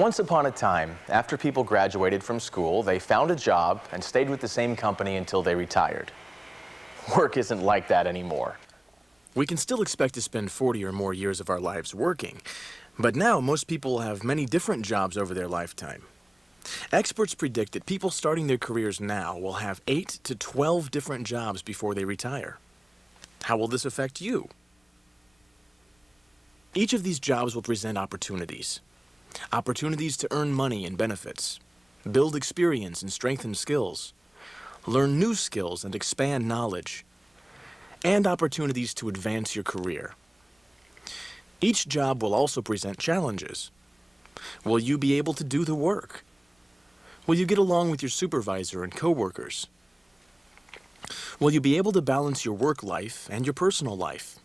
Once upon a time, after people graduated from school, they found a job and stayed with the same company until they retired. Work isn't like that anymore. We can still expect to spend 40 or more years of our lives working, but now most people have many different jobs over their lifetime. Experts predict that people starting their careers now will have 8 to 12 different jobs before they retire. How will this affect you? Each of these jobs will present opportunities. Opportunities to earn money and benefits, build experience and strengthen skills, learn new skills and expand knowledge, and opportunities to advance your career. Each job will also present challenges. Will you be able to do the work? Will you get along with your supervisor and coworkers? Will you be able to balance your work life and your personal life?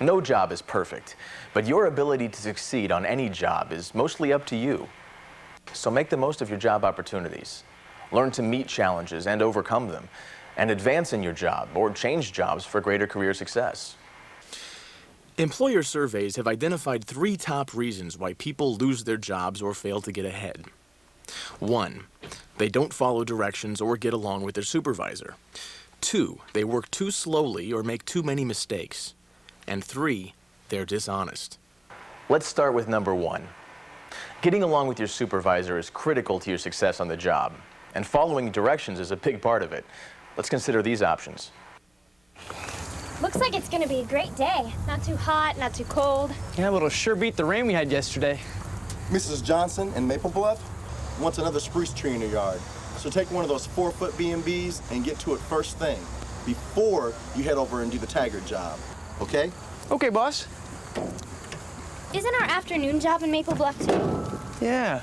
No job is perfect, but your ability to succeed on any job is mostly up to you. So make the most of your job opportunities. Learn to meet challenges and overcome them, and advance in your job or change jobs for greater career success. Employer surveys have identified 3 top reasons why people lose their jobs or fail to get ahead. 1, they don't follow directions or get along with their supervisor. 2, they work too slowly or make too many mistakes. And 3, they're dishonest. Let's start with number 1. Getting along with your supervisor is critical to your success on the job, and following directions is a big part of it. Let's consider these options. Looks like it's gonna be a great day. Not too hot, not too cold. Yeah, but it'll sure beat the rain we had yesterday. Mrs. Johnson in Maple Bluff wants another spruce tree in her yard. So take one of those 4-foot B&Bs and get to it first thing, before you head over and do the Taggart job. Okay? Okay, boss. Isn't our afternoon job in Maple Bluff too? Yeah,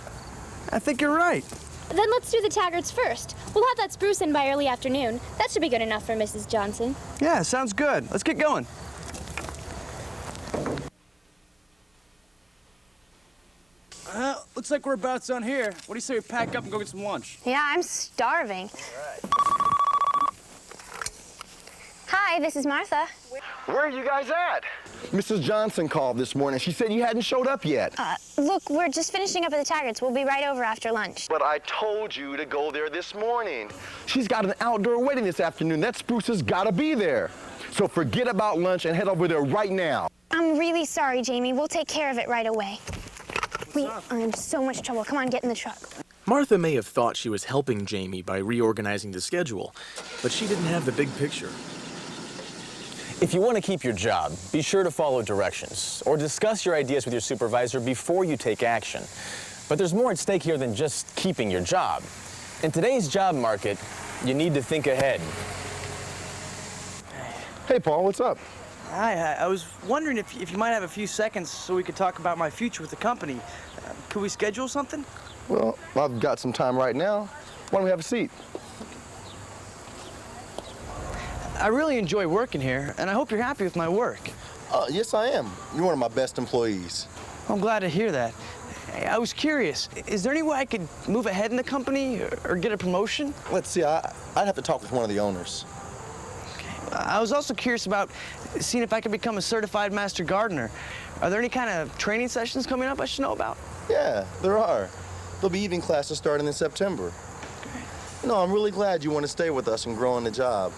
I think you're right. Then let's do the Taggarts first. We'll have that spruce in by early afternoon. That should be good enough for Mrs. Johnson. Yeah, sounds good. Let's get going. Looks like we're about done here. What do you say we pack up and go get some lunch? Yeah, I'm starving. Hi, this is Martha. Where are you guys at? Mrs. Johnson called this morning. She said you hadn't showed up yet. Look, we're just finishing up at the Taggarts. We'll be right over after lunch. But I told you to go there this morning. She's got an outdoor wedding this afternoon. That spruce has got to be there. So forget about lunch and head over there right now. I'm really sorry, Jamie. We'll take care of it right away. We are in so much trouble. Come on, get in the truck. Martha may have thought she was helping Jamie by reorganizing the schedule, but she didn't have the big picture. If you want to keep your job, be sure to follow directions or discuss your ideas with your supervisor before you take action. But there's more at stake here than just keeping your job. In today's job market, you need to think ahead. Hey, Paul, what's up? Hi, I was wondering if you might have a few seconds so we could talk about my future with the company. Could we schedule something? Well, I've got some time right now. Why don't we have a seat? I really enjoy working here, and I hope you're happy with my work. Yes, I am. You're one of my best employees. I'm glad to hear that. Hey, I was curious, is there any way I could move ahead in the company or get a promotion? Let's see, I'd have to talk with one of the owners. I was also curious about seeing if I could become a certified master gardener. Are there any kind of training sessions coming up I should know about? Yeah, there are. There'll be evening classes starting in September. No, I'm really glad you want to stay with us and grow on the job.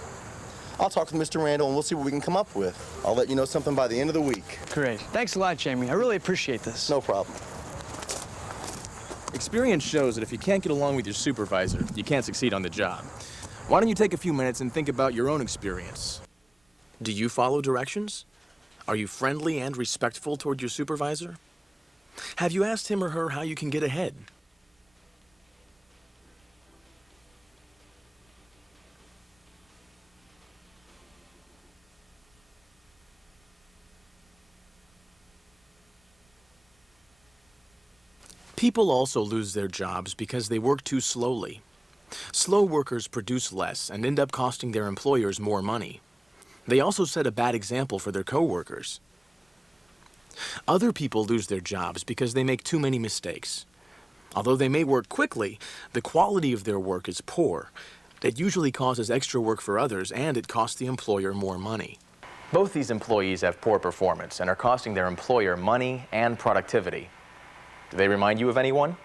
I'll talk with Mr. Randall and we'll see what we can come up with. I'll let you know something by the end of the week. Great. Thanks a lot, Jamie. I really appreciate this. No problem. Experience shows that if you can't get along with your supervisor, you can't succeed on the job. Why don't you take a few minutes and think about your own experience? Do you follow directions? Are you friendly and respectful toward your supervisor? Have you asked him or her how you can get ahead? People also lose their jobs because they work too slowly. Slow workers produce less and end up costing their employers more money. They also set a bad example for their coworkers. Other people lose their jobs because they make too many mistakes. Although they may work quickly, the quality of their work is poor. It usually causes extra work for others, and it costs the employer more money. Both these employees have poor performance and are costing their employer money and productivity. Do they remind you of anyone?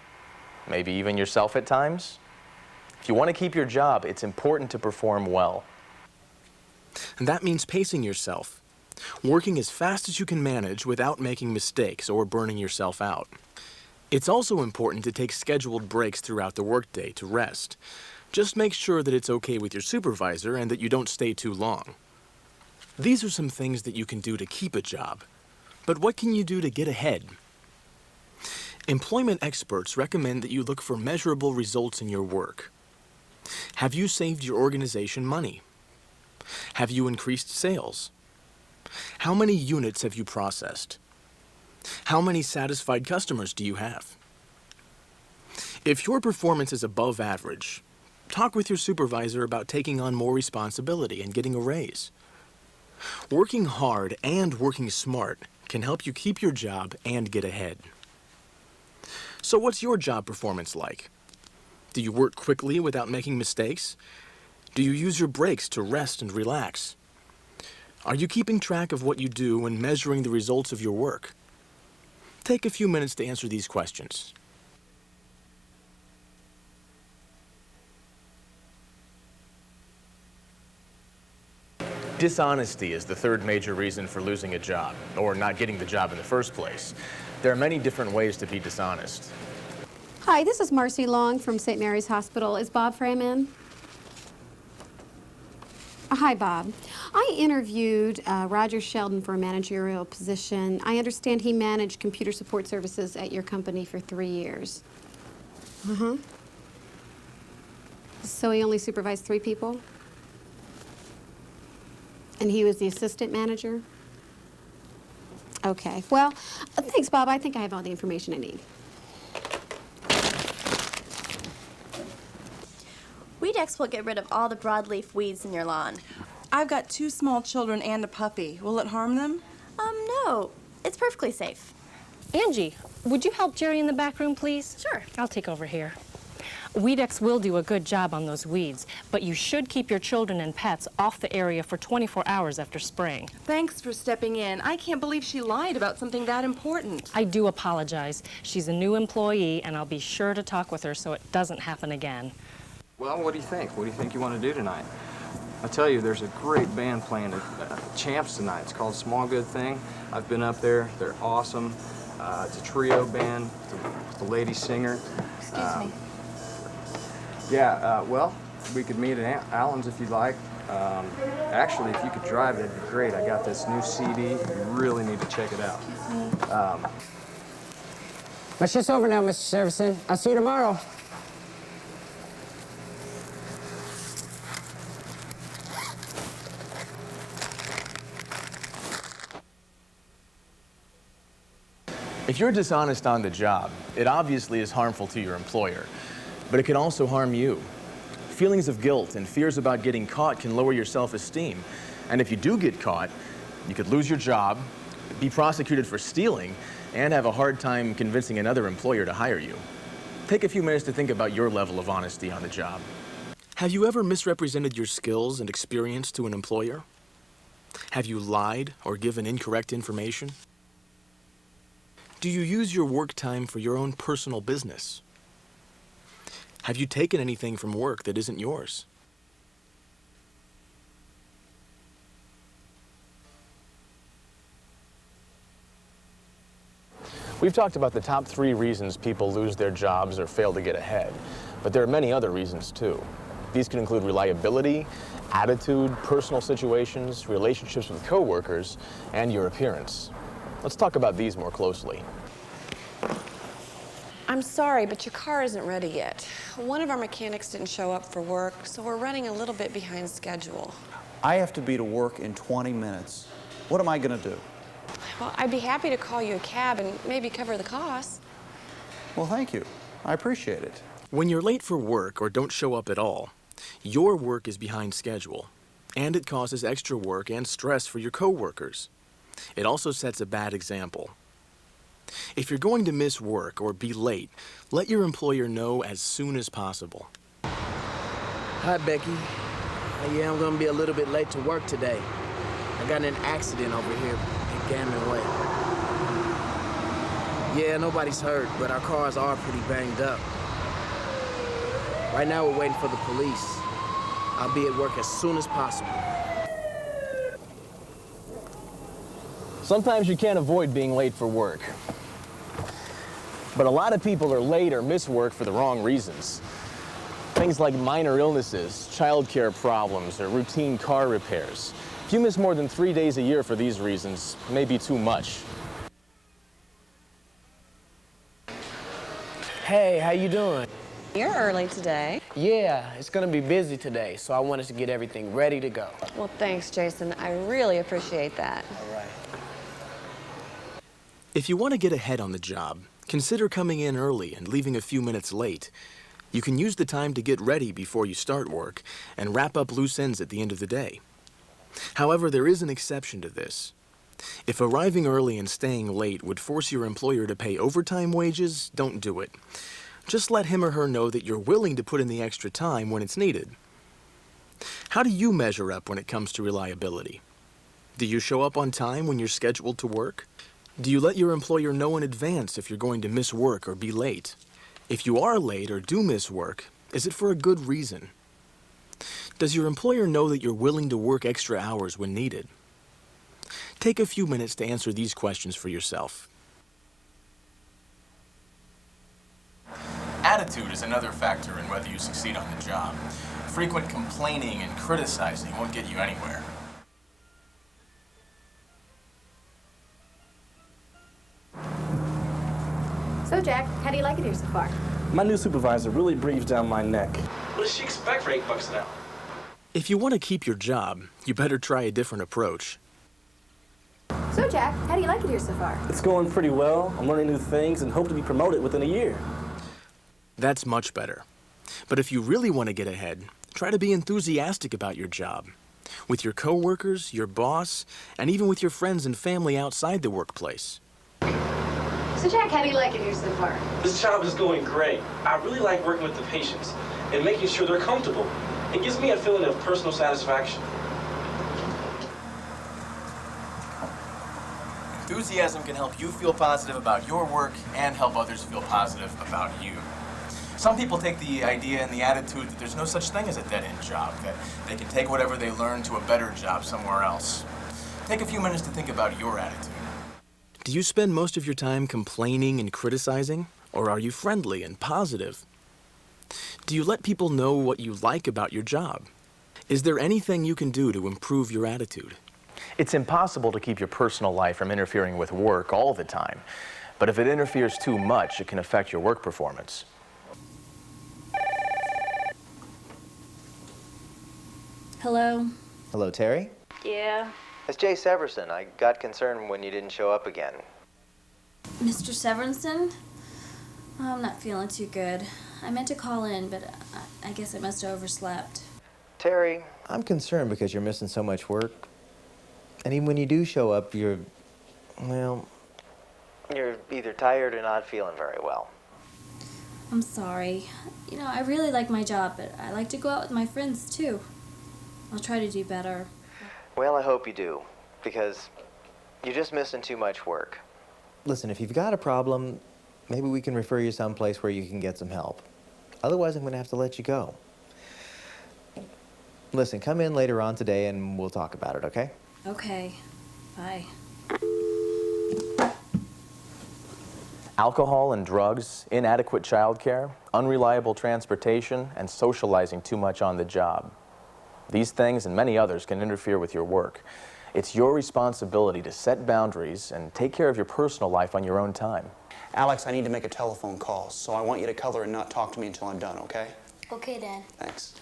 Maybe even yourself at times? If you want to keep your job, it's important to perform well. And that means pacing yourself, working as fast as you can manage without making mistakes or burning yourself out. It's also important to take scheduled breaks throughout the workday to rest. Just make sure that it's okay with your supervisor and that you don't stay too long. These are some things that you can do to keep a job. But what can you do to get ahead? Employment experts recommend that you look for measurable results in your work. Have you saved your organization money? Have you increased sales? How many units have you processed? How many satisfied customers do you have? If your performance is above average, talk with your supervisor about taking on more responsibility and getting a raise. Working hard and working smart can help you keep your job and get ahead. So what's your job performance like? Do you work quickly without making mistakes? Do you use your breaks to rest and relax? Are you keeping track of what you do and measuring the results of your work? Take a few minutes to answer these questions. Dishonesty is the third major reason for losing a job, or not getting the job in the first place. There are many different ways to be dishonest. Hi, this is Marcy Long from St. Mary's Hospital. Is Bob Fram in? Hi, Bob. I interviewed Roger Sheldon for a managerial position. I understand he managed computer support services at your company for 3 years. So he only supervised 3 people? And he was the assistant manager? Okay. Well, thanks, Bob. I think I have all the information I need. Weedex will get rid of all the broadleaf weeds in your lawn. I've got 2 small children and a puppy. Will it harm them? No. It's perfectly safe. Angie, would you help Jerry in the back room, please? Sure. I'll take over here. Weedex will do a good job on those weeds, but you should keep your children and pets off the area for 24 hours after spraying. Thanks for stepping in. I can't believe she lied about something that important. I do apologize. She's a new employee, and I'll be sure to talk with her so it doesn't happen again. Well, what do you think? What do you think you want to do tonight? I tell you, there's a great band playing at Champs tonight. It's called Small Good Thing. I've been up there. They're awesome. It's a trio band with a lady singer. Excuse me. Yeah, well, we could meet at Allen's if you'd like. Actually, if you could drive it, it'd be great. I got this new CD. You really need to check it out. My shift's over now, Mr. Servison. I'll see you tomorrow. If you're dishonest on the job, it obviously is harmful to your employer, but it can also harm you. Feelings of guilt and fears about getting caught can lower your self-esteem. And if you do get caught, you could lose your job, be prosecuted for stealing, and have a hard time convincing another employer to hire you. Take a few minutes to think about your level of honesty on the job. Have you ever misrepresented your skills and experience to an employer? Have you lied or given incorrect information? Do you use your work time for your own personal business? Have you taken anything from work that isn't yours? We've talked about the top 3 reasons people lose their jobs or fail to get ahead, but there are many other reasons too. These can include reliability, attitude, personal situations, relationships with coworkers, and your appearance. Let's talk about these more closely. I'm sorry, but your car isn't ready yet. One of our mechanics didn't show up for work, so we're running a little bit behind schedule. I have to be to work in 20 minutes. What am I going to do? Well, I'd be happy to call you a cab and maybe cover the cost. Well, thank you. I appreciate it. When you're late for work or don't show up at all, your work is behind schedule, and it causes extra work and stress for your coworkers. It also sets a bad example. If you're going to miss work or be late, let your employer know as soon as possible. Hi, Becky. Yeah, I'm gonna be a little bit late to work today. I got in an accident over here at Gammon Way. Yeah, nobody's hurt, but our cars are pretty banged up. Right now, we're waiting for the police. I'll be at work as soon as possible. Sometimes you can't avoid being late for work. But a lot of people are late or miss work for the wrong reasons. Things like minor illnesses, childcare problems, or routine car repairs. If you miss more than 3 days a year for these reasons, it may be too much. Hey, how you doing? You're early today. Yeah, it's gonna be busy today, so I wanted to get everything ready to go. Well, thanks, Jason. I really appreciate that. All right. If you want to get ahead on the job, consider coming in early and leaving a few minutes late. You can use the time to get ready before you start work and wrap up loose ends at the end of the day. However, there is an exception to this. If arriving early and staying late would force your employer to pay overtime wages, don't do it. Just let him or her know that you're willing to put in the extra time when it's needed. How do you measure up when it comes to reliability? Do you show up on time when you're scheduled to work? Do you let your employer know in advance if you're going to miss work or be late? If you are late or do miss work, is it for a good reason? Does your employer know that you're willing to work extra hours when needed? Take a few minutes to answer these questions for yourself. Attitude is another factor in whether you succeed on the job. Frequent complaining and criticizing won't get you anywhere. So, Jack, how do you like it here so far? My new supervisor really breathes down my neck. What does she expect for $8 an hour? If you want to keep your job, you better try a different approach. So, Jack, how do you like it here so far? It's going pretty well. I'm learning new things and hope to be promoted within a year. That's much better. But if you really want to get ahead, try to be enthusiastic about your job. With your coworkers, your boss, and even with your friends and family outside the workplace. So, Jack, how do you like it here so far? This job is going great. I really like working with the patients and making sure they're comfortable. It gives me a feeling of personal satisfaction. Enthusiasm can help you feel positive about your work and help others feel positive about you. Some people take the idea and the attitude that there's no such thing as a dead-end job, that they can take whatever they learn to a better job somewhere else. Take a few minutes to think about your attitude. Do you spend most of your time complaining and criticizing, or are you friendly and positive? Do you let people know what you like about your job? Is there anything you can do to improve your attitude? It's impossible to keep your personal life from interfering with work all the time, but if it interferes too much, it can affect your work performance. Hello? Hello, Terry? Yeah. It's Jay Severson. I got concerned when you didn't show up again. Mr. Severinson? Oh, I'm not feeling too good. I meant to call in, but I guess I must have overslept. Terry, I'm concerned because you're missing so much work. And even when you do show up, you're either tired or not feeling very well. I'm sorry. You know, I really like my job, but I like to go out with my friends, too. I'll try to do better. Well, I hope you do, because you're just missing too much work. Listen, if you've got a problem, maybe we can refer you someplace where you can get some help. Otherwise, I'm going to have to let you go. Listen, come in later on today and we'll talk about it, okay? Okay. Bye. Alcohol and drugs, inadequate childcare, unreliable transportation, and socializing too much on the job. These things and many others can interfere with your work. It's your responsibility to set boundaries and take care of your personal life on your own time. Alex, I need to make a telephone call, so I want you to color and not talk to me until I'm done, okay? Okay, Dad. Thanks.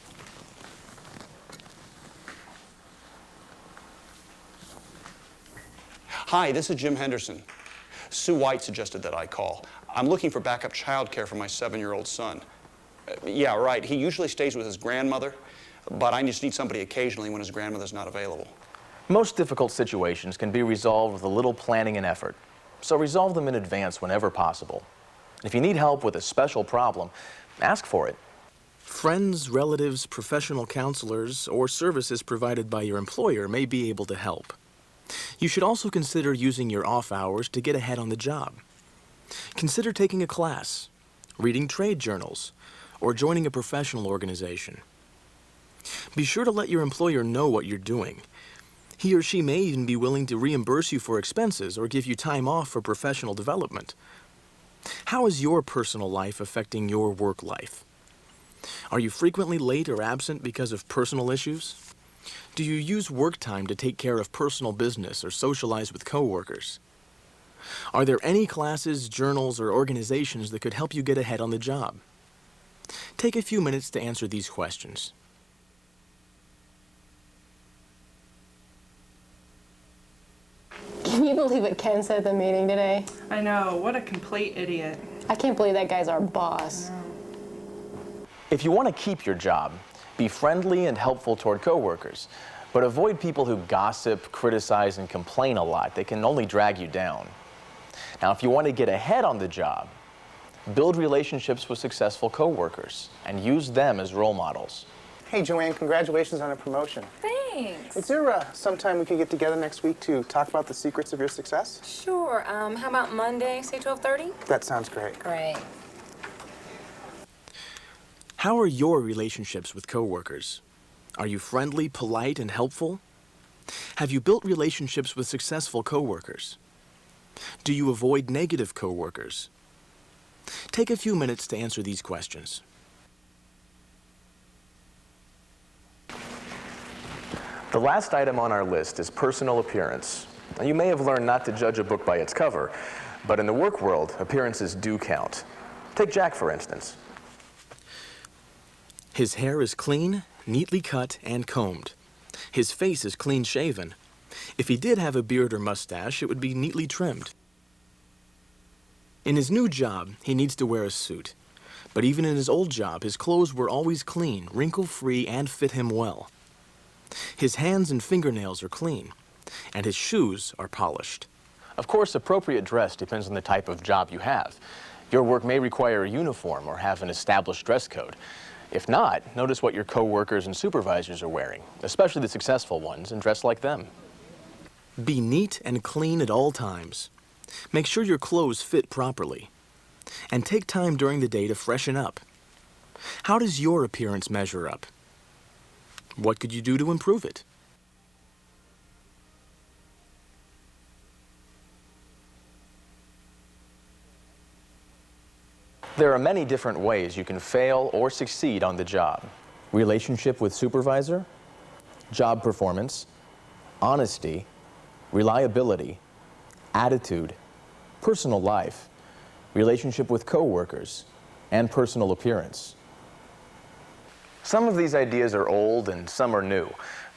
Hi, this is Jim Henderson. Sue White suggested that I call. I'm looking for backup childcare for my 7-year-old son. Yeah, right. He usually stays with his grandmother, but I just need somebody occasionally when his grandmother's not available. Most difficult situations can be resolved with a little planning and effort, so resolve them in advance whenever possible. If you need help with a special problem, ask for it. Friends, relatives, professional counselors, or services provided by your employer may be able to help. You should also consider using your off hours to get ahead on the job. Consider taking a class, reading trade journals, or joining a professional organization. Be sure to let your employer know what you're doing. He or she may even be willing to reimburse you for expenses or give you time off for professional development. How is your personal life affecting your work life? Are you frequently late or absent because of personal issues? Do you use work time to take care of personal business or socialize with coworkers? Are there any classes, journals, or organizations that could help you get ahead on the job? Take a few minutes to answer these questions. Can you believe what Ken said at the meeting today? I know, what a complete idiot. I can't believe that guy's our boss. If you want to keep your job, be friendly and helpful toward coworkers, but avoid people who gossip, criticize, and complain a lot. They can only drag you down. Now, if you want to get ahead on the job, build relationships with successful coworkers and use them as role models. Hey, Joanne, congratulations on a promotion. Thanks. Is there sometime we could get together next week to talk about the secrets of your success? Sure. How about Monday, say 12:30? That sounds great. Great. How are your relationships with coworkers? Are you friendly, polite, and helpful? Have you built relationships with successful coworkers? Do you avoid negative coworkers? Take a few minutes to answer these questions. The last item on our list is personal appearance. Now, you may have learned not to judge a book by its cover, but in the work world, appearances do count. Take Jack, for instance. His hair is clean, neatly cut, and combed. His face is clean-shaven. If he did have a beard or mustache, it would be neatly trimmed. In his new job, he needs to wear a suit. But even in his old job, his clothes were always clean, wrinkle-free, and fit him well. His hands and fingernails are clean, and his shoes are polished. Of course, appropriate dress depends on the type of job you have. Your work may require a uniform or have an established dress code. If not, notice what your coworkers and supervisors are wearing, especially the successful ones, and dress like them. Be neat and clean at all times. Make sure your clothes fit properly. And take time during the day to freshen up. How does your appearance measure up? What could you do to improve it? There are many different ways you can fail or succeed on the job. Relationship with supervisor, job performance, honesty, reliability, attitude, personal life, relationship with coworkers, and personal appearance. Some of these ideas are old and some are new,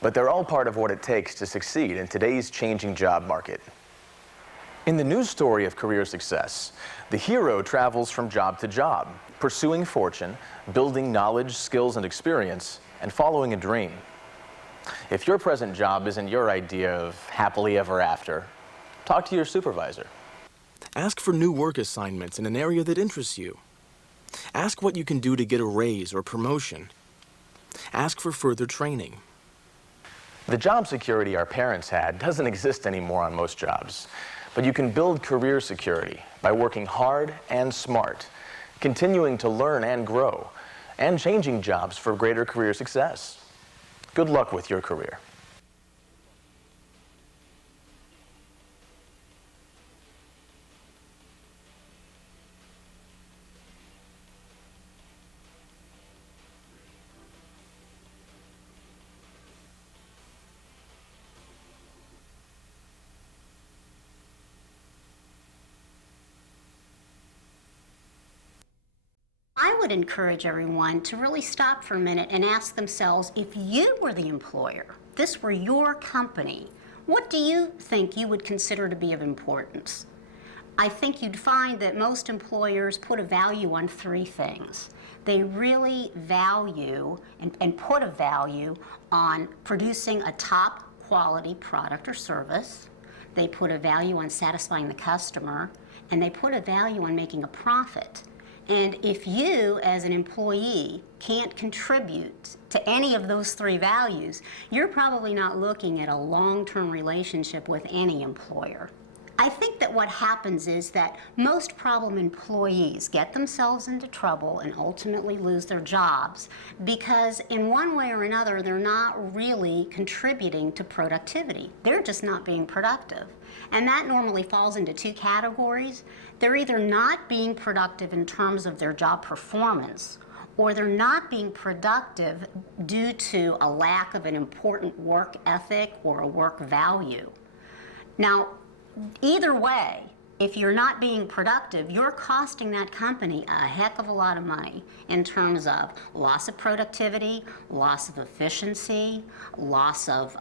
but they're all part of what it takes to succeed in today's changing job market. In the news story of career success, the hero travels from job to job, pursuing fortune, building knowledge, skills, and experience, and following a dream. If your present job isn't your idea of happily ever after, talk to your supervisor. Ask for new work assignments in an area that interests you. Ask what you can do to get a raise or promotion. Ask for further training. The job security our parents had doesn't exist anymore on most jobs. But you can build career security by working hard and smart, continuing to learn and grow, and changing jobs for greater career success. Good luck with your career. I would encourage everyone to really stop for a minute and ask themselves, if you were the employer, this were your company, what do you think you would consider to be of importance? I think you'd find that most employers put a value on three things. They really value and put a value on producing a top quality product or service. They put a value on satisfying the customer, and they put a value on making a profit. And if you, as an employee, can't contribute to any of those three values, you're probably not looking at a long-term relationship with any employer. I think that what happens is that most problem employees get themselves into trouble and ultimately lose their jobs because in one way or another they're not really contributing to productivity. They're just not being productive. And that normally falls into two categories. They're either not being productive in terms of their job performance, or they're not being productive due to a lack of an important work ethic or a work value. Now, either way, if you're not being productive, you're costing that company a heck of a lot of money in terms of loss of productivity, loss of efficiency, loss of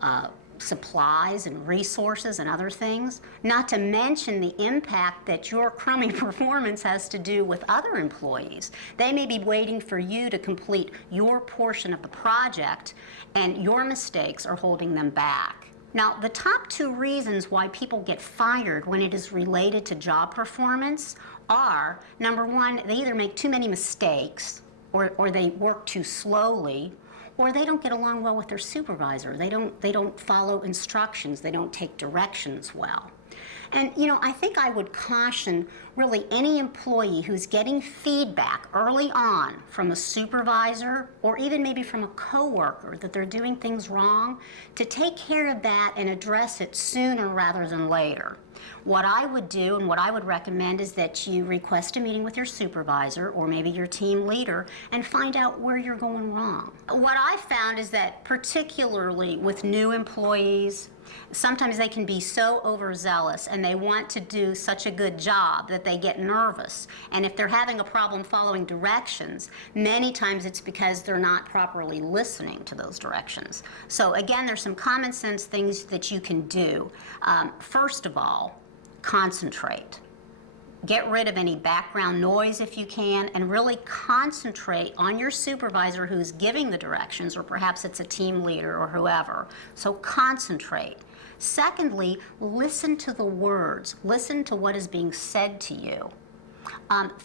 supplies and resources and other things, not to mention the impact that your crummy performance has to do with other employees. They may be waiting for you to complete your portion of the project, and your mistakes are holding them back. Now, the top two reasons why people get fired when it is related to job performance are, number one, they either make too many mistakes, or they work too slowly, or they don't get along well with their supervisor. They don't follow instructions. They don't take directions well. And, you know, I think I would caution really any employee who's getting feedback early on from a supervisor or even maybe from a coworker that they're doing things wrong to take care of that and address it sooner rather than later. What I would do and what I would recommend is that you request a meeting with your supervisor or maybe your team leader and find out where you're going wrong. What I found is that particularly with new employees, sometimes they can be so overzealous and they want to do such a good job that they get nervous. And if they're having a problem following directions, many times it's because they're not properly listening to those directions. So again, there's some common sense things that you can do. First of all, concentrate. Get rid of any background noise if you can, and really concentrate on your supervisor who's giving the directions, or perhaps it's a team leader or whoever. So concentrate. Secondly, listen to the words. Listen to what is being said to you.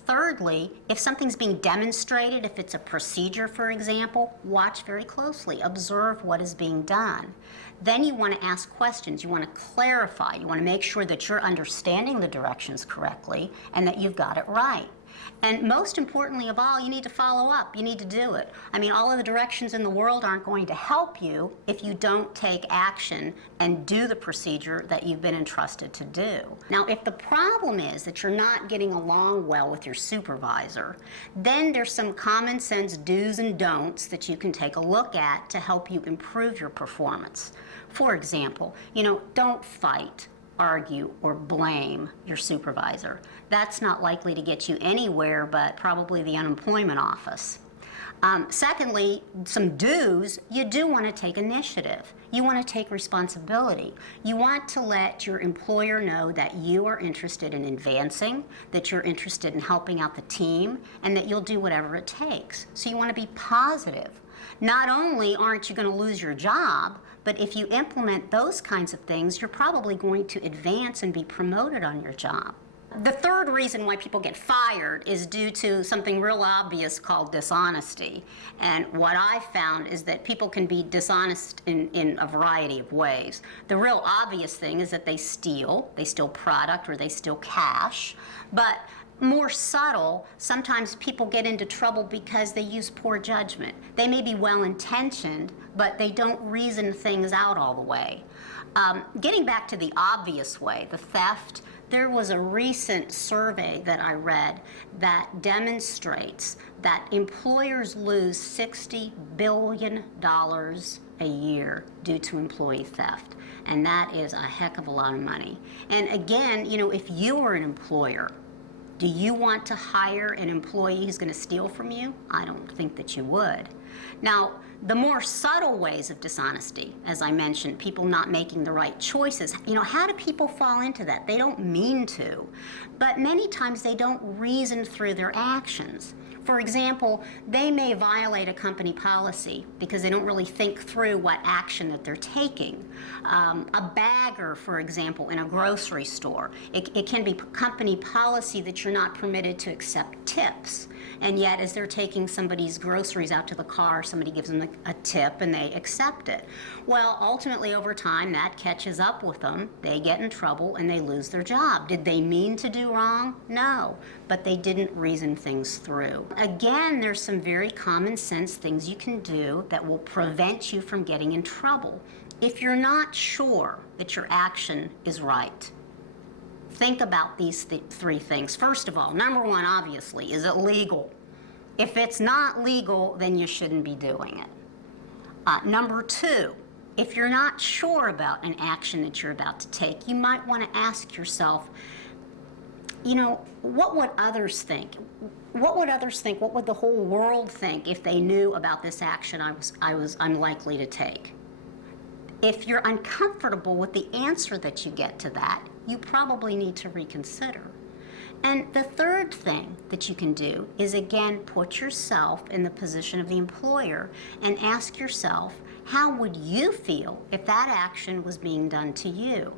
Thirdly, if something's being demonstrated, if it's a procedure, for example, watch very closely. Observe what is being done. Then you want to ask questions. You want to clarify. You want to make sure that you're understanding the directions correctly and that you've got it right. And most importantly of all, you need to follow up. You need to do it. I mean, all of the directions in the world aren't going to help you if you don't take action and do the procedure that you've been entrusted to do. Now, if the problem is that you're not getting along well with your supervisor, then there's some common sense do's and don'ts that you can take a look at to help you improve your performance. For example, don't fight, argue, or blame your supervisor. That's not likely to get you anywhere but probably the unemployment office. Secondly, some do's, you do want to take initiative. You want to take responsibility. You want to let your employer know that you are interested in advancing, that you're interested in helping out the team, and that you'll do whatever it takes. So you want to be positive. Not only aren't you going to lose your job, but if you implement those kinds of things, you're probably going to advance and be promoted on your job. The third reason why people get fired is due to something real obvious called dishonesty. And what I found is that people can be dishonest in a variety of ways. The real obvious thing is that they steal product or they steal cash. But more subtle, sometimes people get into trouble because they use poor judgment. They may be well-intentioned, but they don't reason things out all the way. Getting back to the obvious way, the theft, there was a recent survey that I read that demonstrates that employers lose $60 billion a year due to employee theft. And that is a heck of a lot of money. And again, if you were an employer, do you want to hire an employee who's going to steal from you? I don't think that you would. Now, the more subtle ways of dishonesty, as I mentioned, people not making the right choices, how do people fall into that? They don't mean to, but many times they don't reason through their actions. For example, they may violate a company policy because they don't really think through what action that they're taking. A bagger, for example, in a grocery store, it can be company policy that you're not permitted to accept tips. And yet, as they're taking somebody's groceries out to the car, somebody gives them a tip and they accept it. Well, ultimately, over time, that catches up with them. They get in trouble and they lose their job. Did they mean to do wrong? No, but they didn't reason things through. Again, there's some very common sense things you can do that will prevent you from getting in trouble. If you're not sure that your action is right, think about these three things. First of all, number one, obviously, is it legal? If it's not legal, then you shouldn't be doing it. Number two, if you're not sure about an action that you're about to take, you might want to ask yourself, you know, what would others think? What would others think? What would the whole world think if they knew about this action I'm likely to take? If you're uncomfortable with the answer that you get to that, you probably need to reconsider. And the third thing that you can do is, again, put yourself in the position of the employer and ask yourself, how would you feel if that action was being done to you?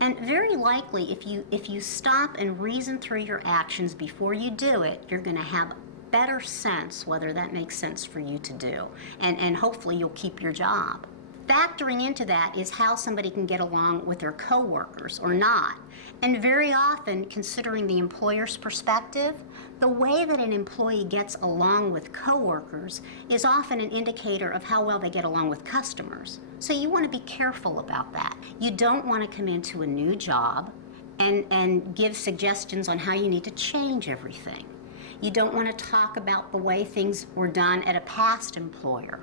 And very likely, if you stop and reason through your actions before you do it, you're going to have a better sense whether that makes sense for you to do. And hopefully you'll keep your job. Factoring into that is how somebody can get along with their coworkers or not. And very often, considering the employer's perspective, the way that an employee gets along with coworkers is often an indicator of how well they get along with customers. So you want to be careful about that. You don't want to come into a new job and give suggestions on how you need to change everything. You don't want to talk about the way things were done at a past employer.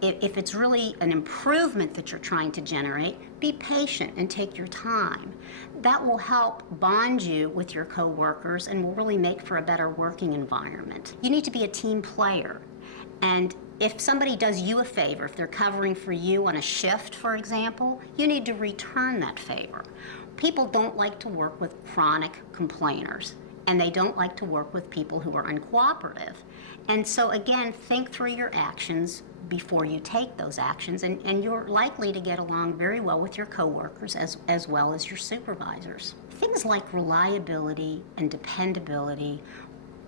If it's really an improvement that you're trying to generate, be patient and take your time. That will help bond you with your coworkers and will really make for a better working environment. You need to be a team player. And if somebody does you a favor, if they're covering for you on a shift, for example, you need to return that favor. People don't like to work with chronic complainers, and they don't like to work with people who are uncooperative. And so again, think through your actions before you take those actions, and you're likely to get along very well with your coworkers as well as your supervisors. Things like reliability and dependability,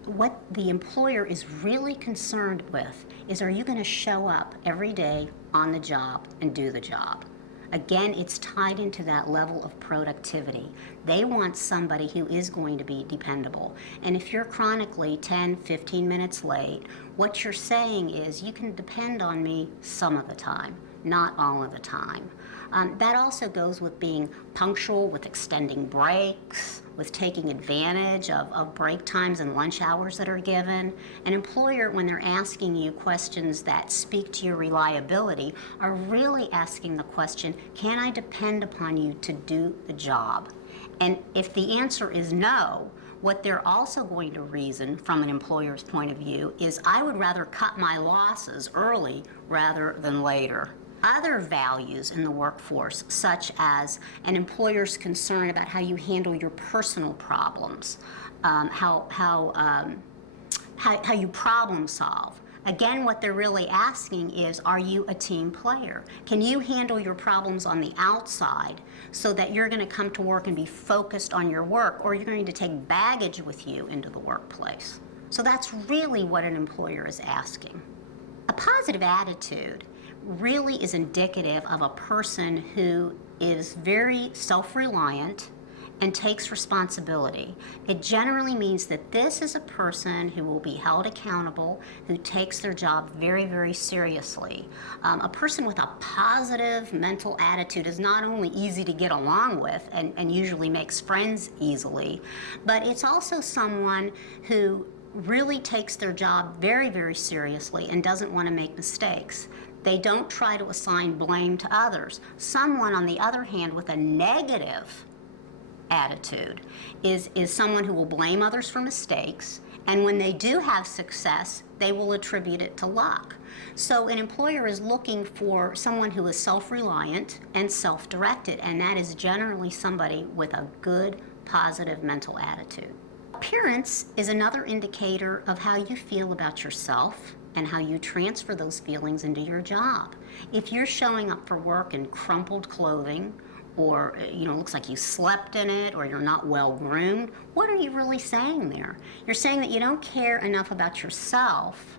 what the employer is really concerned with is, are you going to show up every day on the job and do the job? Again, it's tied into that level of productivity. They want somebody who is going to be dependable. And if you're chronically 10, 15 minutes late, what you're saying is, you can depend on me some of the time, not all of the time. That also goes with being punctual, with extending breaks, with taking advantage of break times and lunch hours that are given. An employer, when they're asking you questions that speak to your reliability, are really asking the question, can I depend upon you to do the job? And if the answer is no, what they're also going to reason from an employer's point of view is, I would rather cut my losses early rather than later. Other values in the workforce, such as an employer's concern about how you handle your personal problems, how you problem solve. Again, what they're really asking is, are you a team player? Can you handle your problems on the outside so that you're going to come to work and be focused on your work, or you're going to take baggage with you into the workplace? So that's really what an employer is asking. A positive attitude really is indicative of a person who is very self-reliant and takes responsibility. It generally means that this is a person who will be held accountable, who takes their job very, very seriously. A person with a positive mental attitude is not only easy to get along with and usually makes friends easily, but it's also someone who really takes their job very, very seriously and doesn't want to make mistakes. They don't try to assign blame to others. Someone, on the other hand, with a negative attitude is someone who will blame others for mistakes, and when they do have success, they will attribute it to luck. So an employer is looking for someone who is self-reliant and self-directed, and that is generally somebody with a good, positive mental attitude. Appearance is another indicator of how you feel about yourself and how you transfer those feelings into your job. If you're showing up for work in crumpled clothing, or looks like you slept in it, or you're not well groomed, what are you really saying there? You're saying that you don't care enough about yourself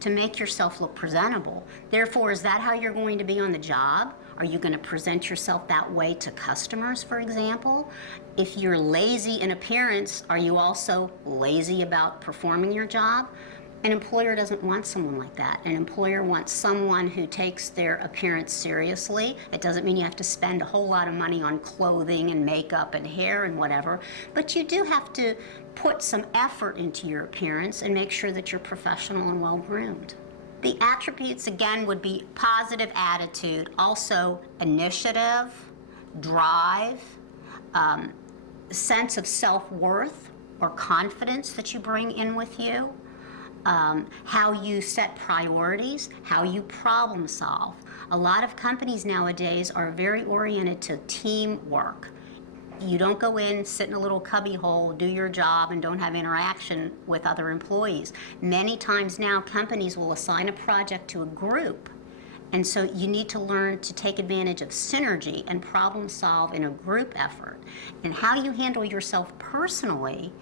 to make yourself look presentable. Therefore, is that how you're going to be on the job? Are you going to present yourself that way to customers, for example? If you're lazy in appearance, are you also lazy about performing your job? An employer doesn't want someone like that. An employer wants someone who takes their appearance seriously. It doesn't mean you have to spend a whole lot of money on clothing and makeup and hair and whatever, but you do have to put some effort into your appearance and make sure that you're professional and well-groomed. The attributes, again, would be positive attitude, also initiative, drive, sense of self-worth or confidence that you bring in with you, how you set priorities, how you problem solve. A lot of companies nowadays are very oriented to teamwork. You don't go in, sit in a little cubby hole, do your job, and don't have interaction with other employees. Many times now, companies will assign a project to a group, and so you need to learn to take advantage of synergy and problem solve in a group effort. And how you handle yourself personally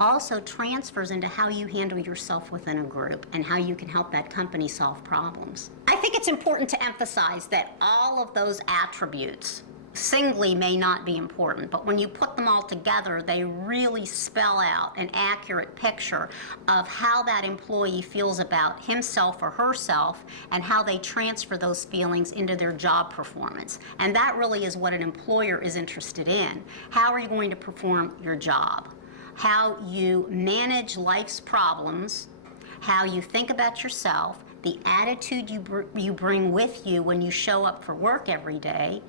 also transfers into how you handle yourself within a group and how you can help that company solve problems. I think it's important to emphasize that all of those attributes singly may not be important, but when you put them all together, they really spell out an accurate picture of how that employee feels about himself or herself and how they transfer those feelings into their job performance. And that really is what an employer is interested in. How are you going to perform your job? How you manage life's problems, how you think about yourself, the attitude you bring with you when you show up for work every day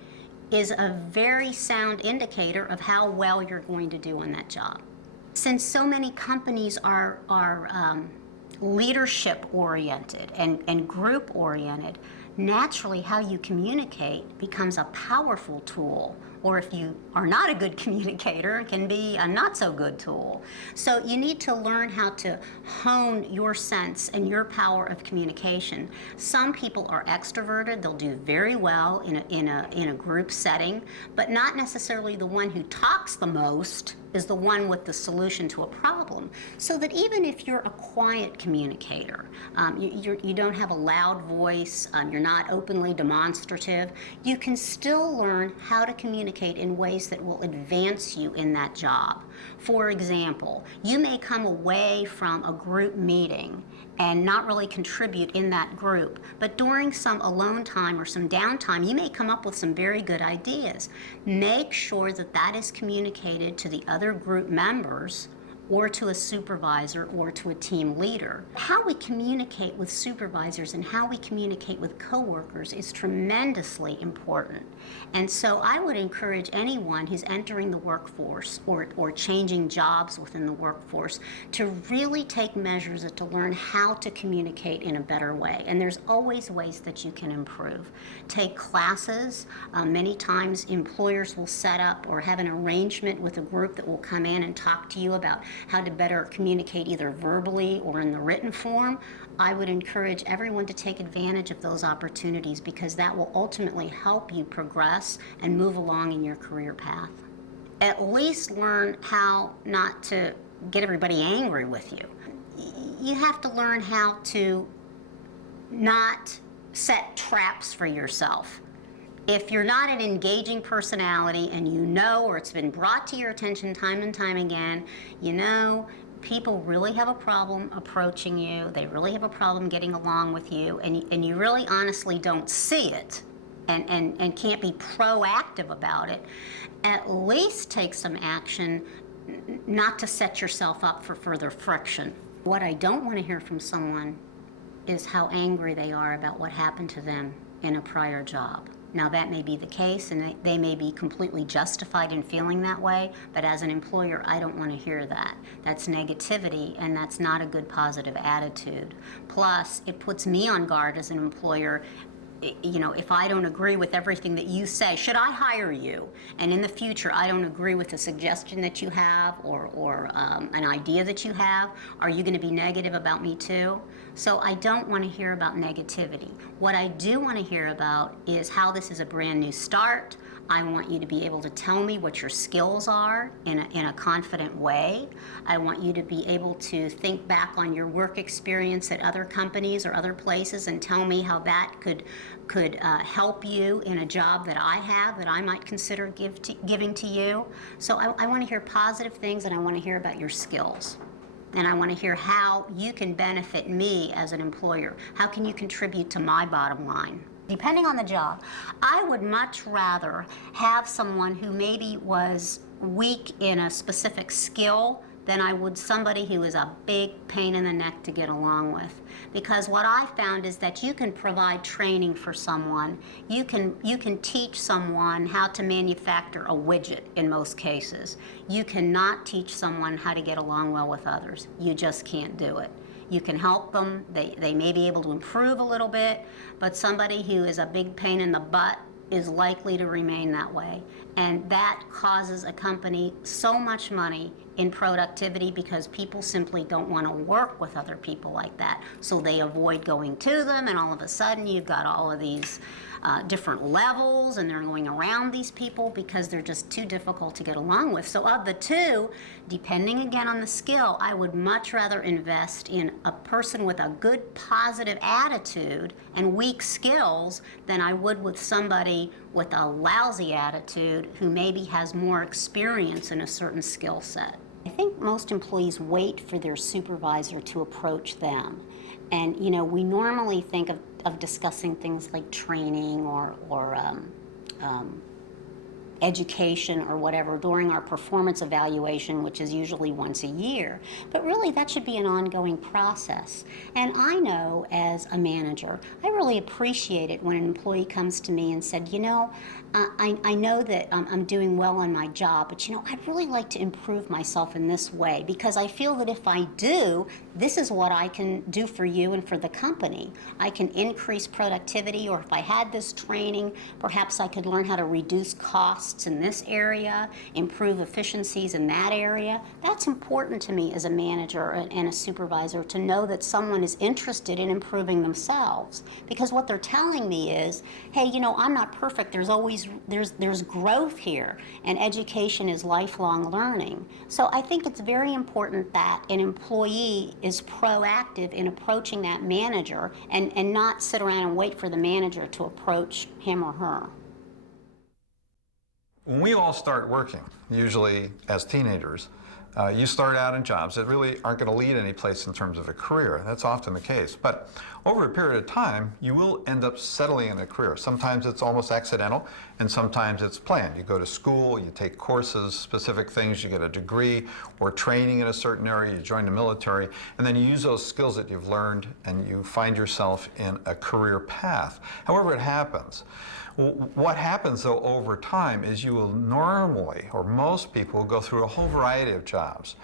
is a very sound indicator of how well you're going to do in that job. Since so many companies are leadership-oriented and group-oriented, naturally how you communicate becomes a powerful tool, or if you are not a good communicator, it can be a not-so-good tool. So you need to learn how to hone your sense and your power of communication. Some people are extroverted, they'll do very well in a group setting, but not necessarily the one who talks the most is the one with the solution to a problem. So that even if you're a quiet communicator, you don't have a loud voice, you're not openly demonstrative, you can still learn how to communicate in ways that will advance you in that job. For example, you may come away from a group meeting and not really contribute in that group, but during some alone time or some downtime, you may come up with some very good ideas. Make sure that that is communicated to the other group members or to a supervisor or to a team leader. How we communicate with supervisors and how we communicate with coworkers is tremendously important. And so I would encourage anyone who's entering the workforce or changing jobs within the workforce to really take measures to learn how to communicate in a better way. And there's always ways that you can improve. Take classes. Many times employers will set up or have an arrangement with a group that will come in and talk to you about how to better communicate either verbally or in the written form. I would encourage everyone to take advantage of those opportunities because that will ultimately help you progress and move along in your career path. At least learn how not to get everybody angry with you. You have to learn how to not set traps for yourself. If you're not an engaging personality and you know, or it's been brought to your attention time and time again, you know, people really have a problem approaching you, they really have a problem getting along with you, and you really honestly don't see it and can't be proactive about it, at least take some action not to set yourself up for further friction. What I don't want to hear from someone is how angry they are about what happened to them in a prior job. Now that may be the case and they may be completely justified in feeling that way, but as an employer, I don't want to hear that. That's negativity and that's not a good positive attitude. Plus, it puts me on guard as an employer. You know, if I don't agree with everything that you say, should I hire you? And in the future, I don't agree with a suggestion that you have or an idea that you have, are you going to be negative about me too? So I don't want to hear about negativity. What I do want to hear about is how this is a brand new start. I want you to be able to tell me what your skills are in a confident way. I want you to be able to think back on your work experience at other companies or other places and tell me how that could help you in a job that I have that I might consider giving to you. So I want to hear positive things, and I want to hear about your skills. And I want to hear how you can benefit me as an employer. How can you contribute to my bottom line? Depending on the job, I would much rather have someone who maybe was weak in a specific skill than I would somebody who is a big pain in the neck to get along with. Because what I found is that you can provide training for someone. You can teach someone how to manufacture a widget in most cases. You cannot teach someone how to get along well with others. You just can't do it. You can help them. They may be able to improve a little bit, but somebody who is a big pain in the butt is likely to remain that way. And that causes a company so much money in productivity because people simply don't want to work with other people like that. So they avoid going to them, and all of a sudden you've got all of these different levels, and they're going around these people because they're just too difficult to get along with. So of the two, depending again on the skill, I would much rather invest in a person with a good positive attitude and weak skills than I would with somebody with a lousy attitude who maybe has more experience in a certain skill set. I think most employees wait for their supervisor to approach them. And, you know, we normally think of discussing things like training or education or whatever during our performance evaluation, which is usually once a year. But really, that should be an ongoing process. And I know as a manager, I really appreciate it when an employee comes to me and said, you know, I know that I'm doing well on my job, but you know, I'd really like to improve myself in this way because I feel that if I do, this is what I can do for you and for the company. I can increase productivity, or if I had this training, perhaps I could learn how to reduce costs in this area, improve efficiencies in that area. That's important to me as a manager and a supervisor to know that someone is interested in improving themselves, because what they're telling me is, hey, you know, I'm not perfect. There's growth here, and education is lifelong learning. So I think it's very important that an employee is proactive in approaching that manager and not sit around and wait for the manager to approach him or her. When we all start working, usually as teenagers, you start out in jobs that really aren't going to lead any place in terms of a career. That's often the case. But over a period of time, you will end up settling in a career. Sometimes it's almost accidental, and sometimes it's planned. You go to school, you take courses, specific things, you get a degree or training in a certain area, you join the military, and then you use those skills that you've learned and you find yourself in a career path. However it happens. What happens, though, over time is you will normally, or most people, will go through a whole variety of jobs.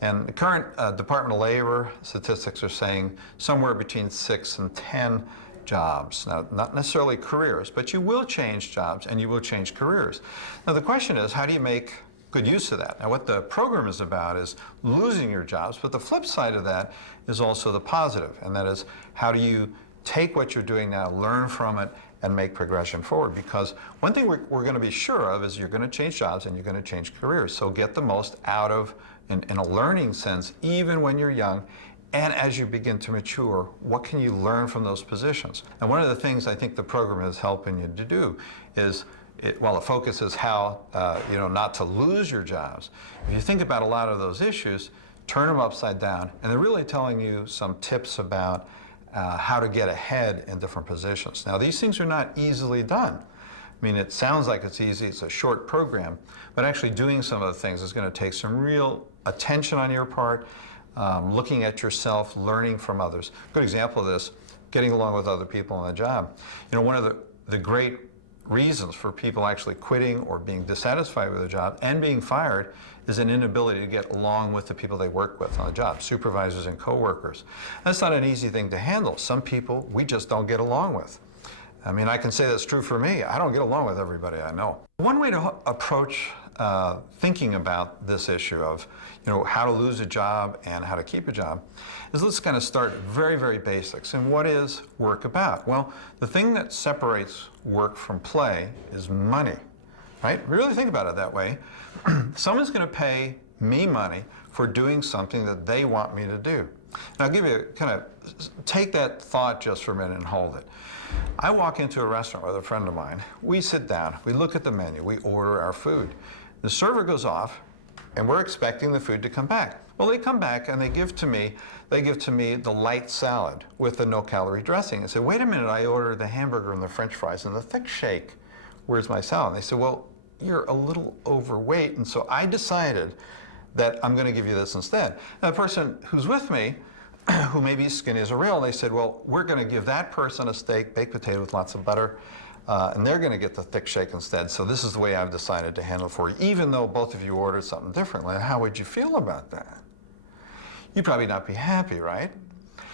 And the current Department of Labor statistics are saying somewhere between 6 and 10 jobs. Now, not necessarily careers, but you will change jobs and you will change careers. Now, the question is, how do you make good use of that? Now, what the program is about is losing your jobs, but the flip side of that is also the positive, and that is, how do you take what you're doing now, learn from it, and make progression forward? Because one thing we're going to be sure of is you're going to change jobs and you're going to change careers. So get the most out of, in a learning sense, even when you're young, and as you begin to mature, what can you learn from those positions? And one of the things I think the program is helping you to do is, while the focus is how not to lose your jobs, if you think about a lot of those issues, turn them upside down, and they're really telling you some tips about how to get ahead in different positions. Now, these things are not easily done. I mean, it sounds like it's easy, it's a short program, but actually doing some of the things is going to take some real attention on your part, looking at yourself, learning from others. A good example of this, getting along with other people on the job. You know, one of the great reasons for people actually quitting or being dissatisfied with a job and being fired is an inability to get along with the people they work with on the job, supervisors and coworkers. That's not an easy thing to handle. Some people we just don't get along with. I mean, I can say that's true for me. I don't get along with everybody I know. One way to approach thinking about this issue of, how to lose a job and how to keep a job is, let's kind of start very, very basics. And what is work about? Well, the thing that separates work from play is money. right? Really think about it that way. Someone's going to pay me money for doing something that they want me to do. Now, I'll give you take that thought just for a minute and hold it. I walk into a restaurant with a friend of mine. We sit down, we look at the menu, we order our food. The server goes off, and we're expecting the food to come back. Well, they come back and they give to me the light salad with the no-calorie dressing. I say, wait a minute, I ordered the hamburger and the French fries and the thick shake. Where's my salad? And they said, well, you're a little overweight, and so I decided that I'm going to give you this instead. Now, the person who's with me, who may be skinny as a rail, they said, well, we're going to give that person a steak, baked potato with lots of butter, and they're going to get the thick shake instead. So this is the way I've decided to handle it for you, even though both of you ordered something differently. How would you feel about that? You'd probably not be happy, right?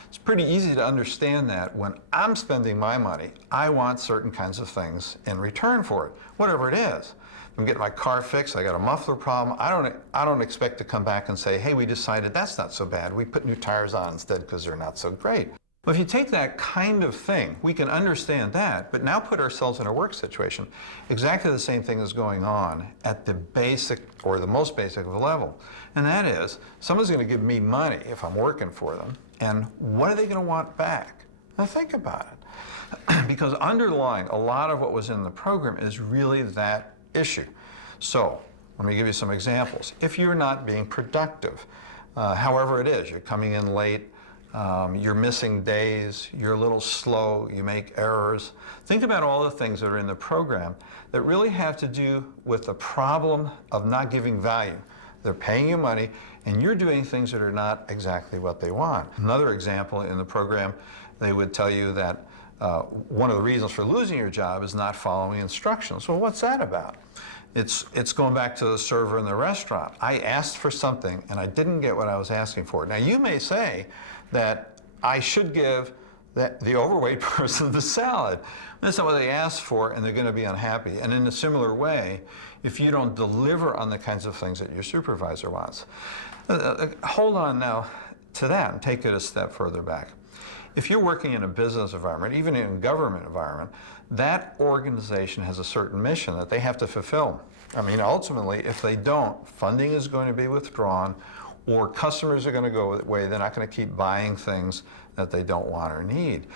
It's pretty easy to understand that when I'm spending my money, I want certain kinds of things in return for it, whatever it is. I'm getting my car fixed, I got a muffler problem. I don't expect to come back and say, hey, we decided that's not so bad. We put new tires on instead because they're not so great. Well, if you take that kind of thing, we can understand that, but now put ourselves in a work situation. Exactly the same thing is going on at the basic or the most basic of a level. And that is, someone's going to give me money if I'm working for them, and what are they going to want back? Now think about it. Because underlying a lot of what was in the program is really that issue. So let me give you some examples. If you're not being productive, however it is, you're coming in late, you're missing days, you're a little slow, you make errors. Think about all the things that are in the program that really have to do with the problem of not giving value. They're paying you money and you're doing things that are not exactly what they want. Another example in the program, they would tell you that one of the reasons for losing your job is not following instructions. Well, what's that about? It's going back to the server in the restaurant. I asked for something and I didn't get what I was asking for. Now you may say that I should give the overweight person the salad. That's not what they asked for and they're going to be unhappy. And in a similar way, if you don't deliver on the kinds of things that your supervisor wants. Hold on now to that and take it a step further back. If you're working in a business environment, even in a government environment, that organization has a certain mission that they have to fulfill. I mean, ultimately, if they don't, funding is going to be withdrawn, or customers are going to go away. They're not going to keep buying things that they don't want or need.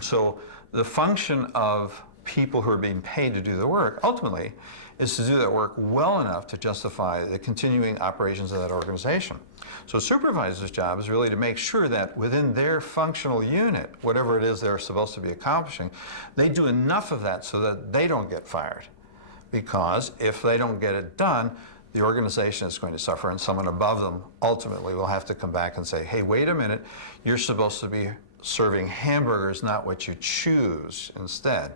So the function of people who are being paid to do the work, ultimately, is to do that work well enough to justify the continuing operations of that organization. So a supervisor's job is really to make sure that within their functional unit, whatever it is they're supposed to be accomplishing, they do enough of that so that they don't get fired. Because if they don't get it done, the organization is going to suffer, and someone above them ultimately will have to come back and say, hey, wait a minute, you're supposed to be serving hamburgers, not what you choose instead.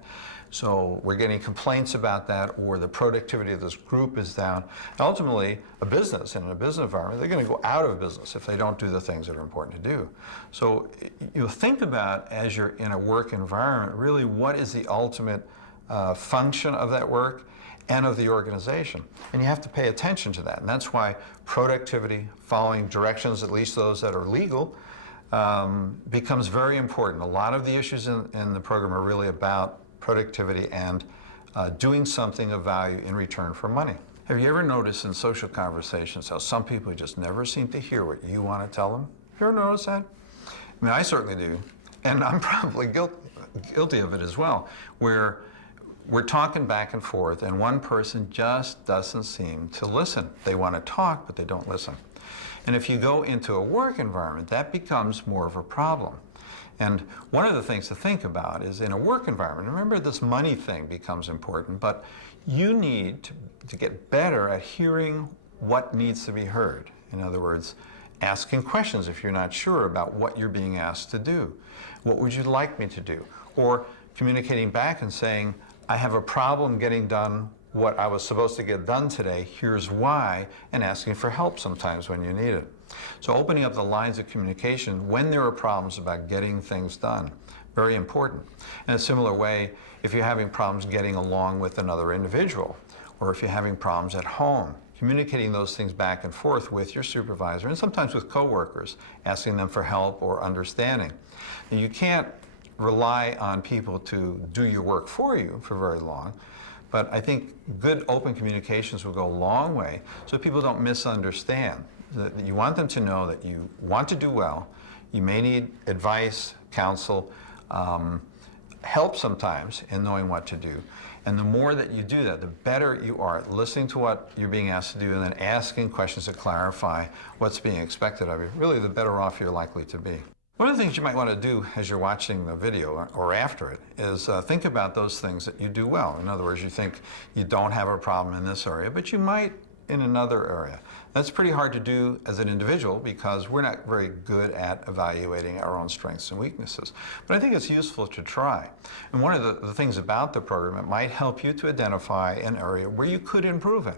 So we're getting complaints about that, or the productivity of this group is down. And ultimately, a business, in a business environment, they're going to go out of business if they don't do the things that are important to do. So you think about, as you're in a work environment, really what is the ultimate function of that work and of the organization. And you have to pay attention to that. And that's why productivity, following directions, at least those that are legal, becomes very important. A lot of the issues in the program are really about productivity and doing something of value in return for money. Have you ever noticed in social conversations how some people just never seem to hear what you want to tell them? Have you ever noticed that? I mean, I certainly do. And I'm probably guilty of it as well, where we're talking back and forth and one person just doesn't seem to listen. They want to talk, but they don't listen. And if you go into a work environment, that becomes more of a problem. And one of the things to think about is in a work environment, remember this money thing becomes important, but you need to get better at hearing what needs to be heard. In other words, asking questions if you're not sure about what you're being asked to do. What would you like me to do? Or communicating back and saying, I have a problem getting done what I was supposed to get done today, here's why, and asking for help sometimes when you need it. So opening up the lines of communication when there are problems about getting things done, very important. In a similar way, if you're having problems getting along with another individual, or if you're having problems at home, communicating those things back and forth with your supervisor, and sometimes with coworkers, asking them for help or understanding. And you can't rely on people to do your work for you for very long, But I think good open communications will go a long way so people don't misunderstand. That you want them to know that you want to do well. You may need advice, counsel, help sometimes in knowing what to do. And the more that you do that, the better you are at listening to what you're being asked to do and then asking questions to clarify what's being expected of you. Really, the better off you're likely to be. One of the things you might want to do as you're watching the video or after it is think about those things that you do well. In other words, you think you don't have a problem in this area, but you might in another area. That's pretty hard to do as an individual because we're not very good at evaluating our own strengths and weaknesses. But I think it's useful to try. And one of the things about the program, it might help you to identify an area where you could improve in.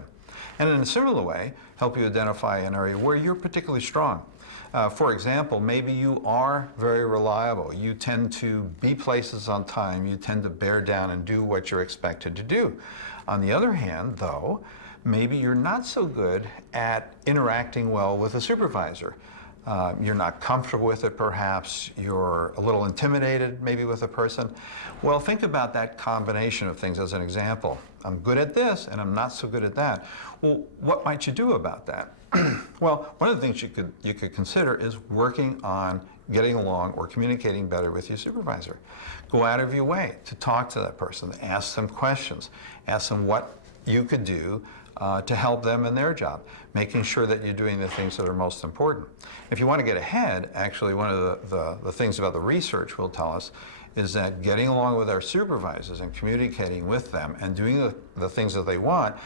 And in a similar way, help you identify an area where you're particularly strong. For example, maybe you are very reliable. You tend to be places on time. You tend to bear down and do what you're expected to do. On the other hand, though, maybe you're not so good at interacting well with a supervisor. You're not comfortable with it, perhaps. You're a little intimidated, maybe, with a person. Well, think about that combination of things as an example. I'm good at this, and I'm not so good at that. Well, what might you do about that? Well, one of the things you could consider is working on getting along or communicating better with your supervisor. Go out of your way to talk to that person, ask them questions, ask them what you could do to help them in their job, making sure that you're doing the things that are most important. If you want to get ahead, actually, one of the things about the research will tell us is that getting along with our supervisors and communicating with them and doing the things that they want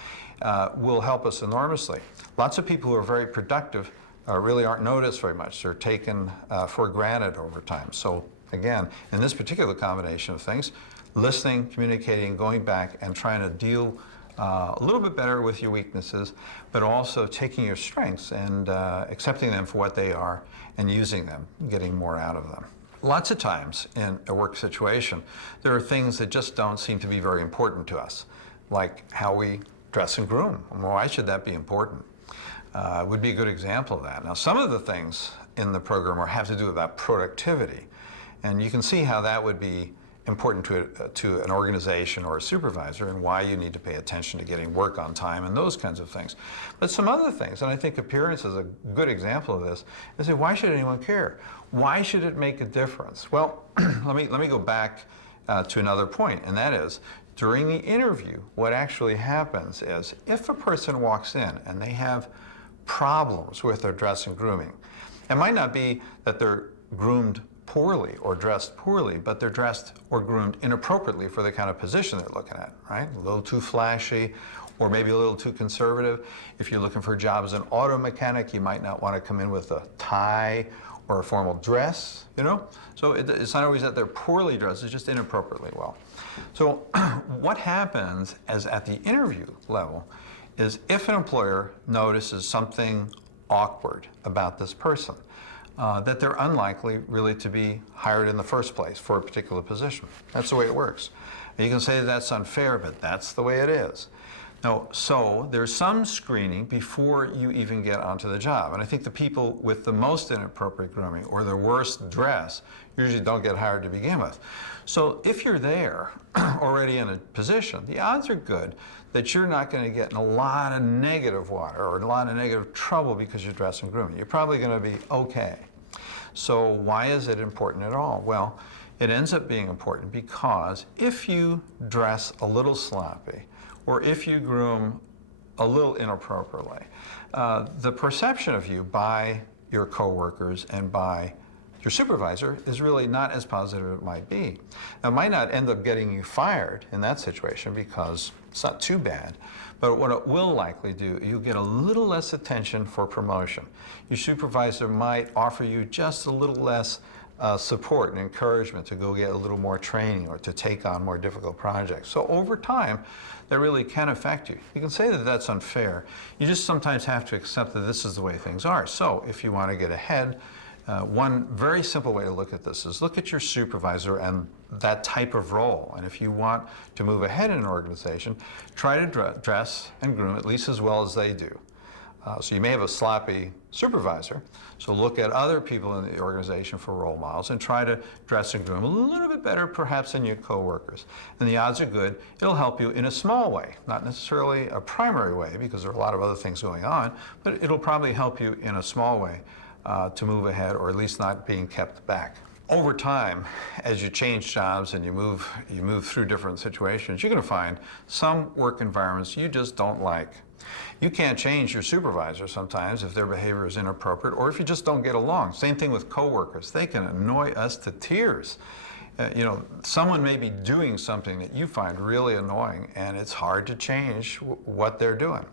will help us enormously. Lots of people who are very productive really aren't noticed very much. They're taken for granted over time. So again, in this particular combination of things, listening, communicating, going back, and trying to deal a little bit better with your weaknesses, but also taking your strengths and accepting them for what they are and using them, getting more out of them. Lots of times in a work situation, there are things that just don't seem to be very important to us, like how we dress and groom. Why should that be important? Would be a good example of that. Now, some of the things in the program have to do about productivity, and you can see how that would be important to an organization or a supervisor and why you need to pay attention to getting work on time and those kinds of things. But some other things, and I think appearance is a good example of this, is that why should anyone care? Why should it make a difference? Well, let me go back to another point, and that is, during the interview, what actually happens is if a person walks in and they have problems with their dress and grooming, it might not be that they're groomed poorly or dressed poorly, but they're dressed or groomed inappropriately for the kind of position they're looking at, right? A little too flashy or maybe a little too conservative. If you're looking for a job as an auto mechanic, you might not want to come in with a tie or a formal dress, you know? So it's not always that they're poorly dressed, it's just inappropriately well. So what happens as at the interview level is if an employer notices something awkward about this person, that they're unlikely really to be hired in the first place for a particular position. That's the way it works. And you can say that's unfair, but that's the way it is. Now, so there's some screening before you even get onto the job. And I think the people with the most inappropriate grooming or the worst dress usually don't get hired to begin with. So if you're there already in a position, the odds are good that you're not going to get in a lot of negative water or a lot of negative trouble because you're dressed and grooming. You're probably going to be okay. So why is it important at all? Well, it ends up being important because if you dress a little sloppy or if you groom a little inappropriately, the perception of you by your coworkers and by your supervisor is really not as positive as it might be. Now, it might not end up getting you fired in that situation because it's not too bad, but what it will likely do, you'll get a little less attention for promotion. Your supervisor might offer you just a little less support and encouragement to go get a little more training or to take on more difficult projects. So over time, that really can affect you. You can say that that's unfair. You just sometimes have to accept that this is the way things are. So if you want to get ahead, one very simple way to look at this is look at your supervisor and that type of role. And if you want to move ahead in an organization, try to dress and groom at least as well as they do. So you may have a sloppy supervisor, so look at other people in the organization for role models and try to dress and groom a little bit better perhaps than your coworkers. And the odds are good it'll help you in a small way, not necessarily a primary way because there are a lot of other things going on, but it'll probably help you in a small way to move ahead, or at least not being kept back. Over time, as you change jobs and you move through different situations, you're going to find some work environments you just don't like. You can't change your supervisor sometimes if their behavior is inappropriate or if you just don't get along. Same thing with coworkers. They can annoy us to tears. You know, someone may be doing something that you find really annoying, and it's hard to change what they're doing.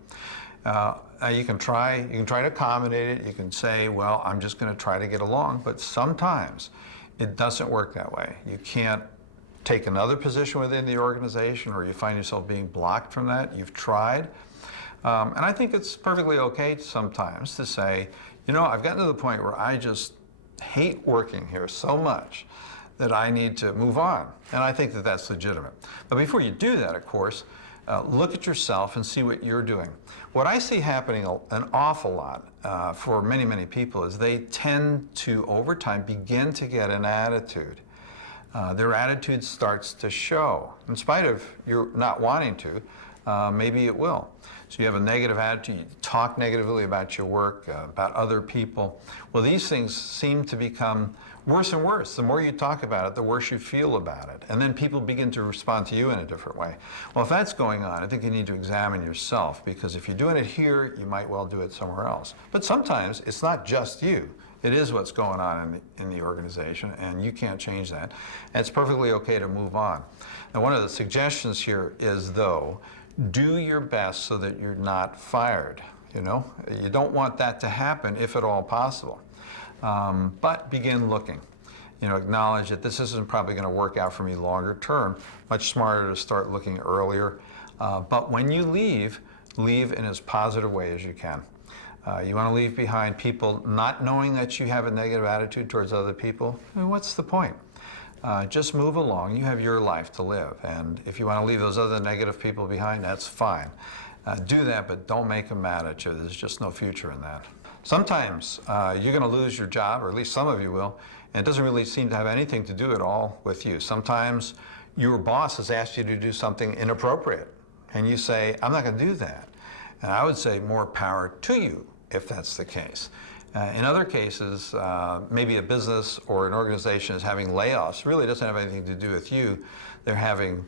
You can try to accommodate it. You can say, well, I'm just going to try to get along, but sometimes it doesn't work that way. You can't take another position within the organization, or you find yourself being blocked from that. You've tried. And I think it's perfectly okay sometimes to say, you know, I've gotten to the point where I just hate working here so much that I need to move on. And I think that that's legitimate. But before you do that, of course, look at yourself and see what you're doing. What I see happening an awful lot for many, many people is they tend to, over time, begin to get an attitude. Their attitude starts to show. In spite of you not wanting to, maybe it will. So you have a negative attitude, you talk negatively about your work, about other people. Well, these things seem to become worse and worse. The more you talk about it, the worse you feel about it. And then people begin to respond to you in a different way. Well, if that's going on, I think you need to examine yourself, because if you're doing it here, you might well do it somewhere else. But sometimes it's not just you. It is what's going on in the organization, and you can't change that. And it's perfectly okay to move on. Now, one of the suggestions here is, though, do your best so that you're not fired. You know, you don't want that to happen if at all possible. But begin looking. You know, acknowledge that this isn't probably going to work out for me longer term. Much smarter to start looking earlier. But when you leave in as positive way as you can. You want to leave behind people not knowing that you have a negative attitude towards other people. I mean, what's the point? Just move along. You have your life to live. And if you want to leave those other negative people behind, that's fine. Do that, but don't make them mad at you. There's just no future in that. Sometimes you're going to lose your job, or at least some of you will, and it doesn't really seem to have anything to do at all with you. Sometimes your boss has asked you to do something inappropriate, and you say, I'm not going to do that. And I would say more power to you if that's the case. In other cases, maybe a business or an organization is having layoffs. It really doesn't have anything to do with you. They're having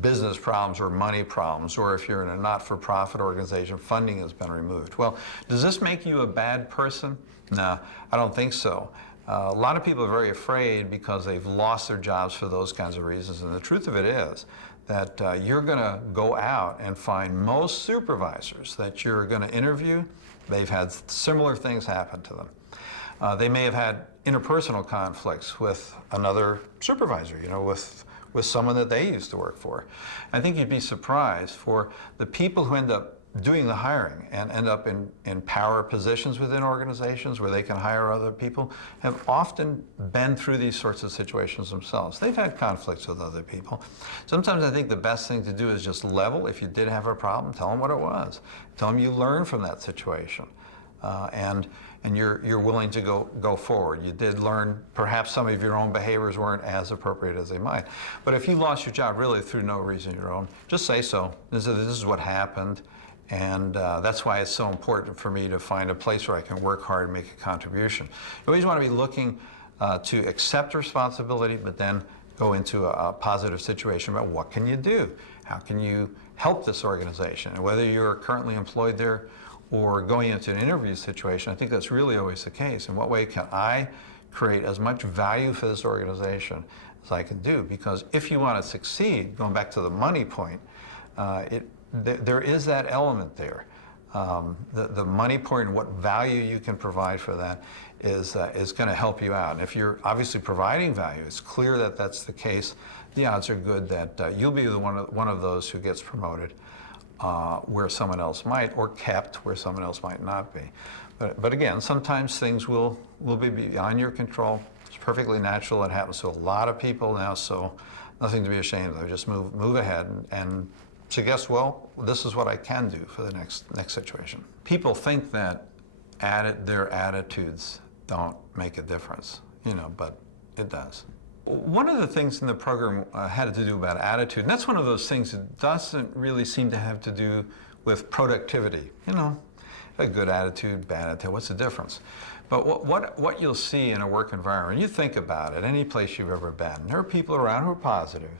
business problems or money problems, or if you're in a not-for-profit organization, funding has been removed. Well, does this make you a bad person? No, I don't think so. A lot of people are very afraid because they've lost their jobs for those kinds of reasons, and the truth of it is that you're going to go out and find most supervisors that you're going to interview, they've had similar things happen to them. They may have had interpersonal conflicts with another supervisor, you know, with someone that they used to work for. I think you'd be surprised for the people who end up doing the hiring and end up in power positions within organizations where they can hire other people have often been through these sorts of situations themselves. They've had conflicts with other people. Sometimes I think the best thing to do is just level. If you did have a problem, tell them what it was. Tell them you learned from that situation. And you're willing to go forward. You did learn perhaps some of your own behaviors weren't as appropriate as they might. But if you lost your job really through no reason of your own, just say so. This is what happened. And that's why it's so important for me to find a place where I can work hard and make a contribution. You always want to be looking to accept responsibility, but then go into a positive situation about what can you do? How can you help this organization? And whether you're currently employed there or going into an interview situation, I think that's really always the case. In what way can I create as much value for this organization as I can do? Because if you want to succeed, going back to the money point, there is that element there. The money point and what value you can provide for that is going to help you out. And if you're obviously providing value, it's clear that that's the case, the odds are good that you'll be one of those who gets promoted where someone else might, or kept where someone else might not be. But again, sometimes things will be beyond your control. It's perfectly natural. It happens to a lot of people now, so nothing to be ashamed of. Just move ahead and suggest, well, this is what I can do for the next situation. People think that their attitudes don't make a difference, but it does. One of the things in the program had to do about attitude, and that's one of those things that doesn't really seem to have to do with productivity. A good attitude, bad attitude, what's the difference? But what you'll see in a work environment, you think about it, any place you've ever been, there are people around who are positive,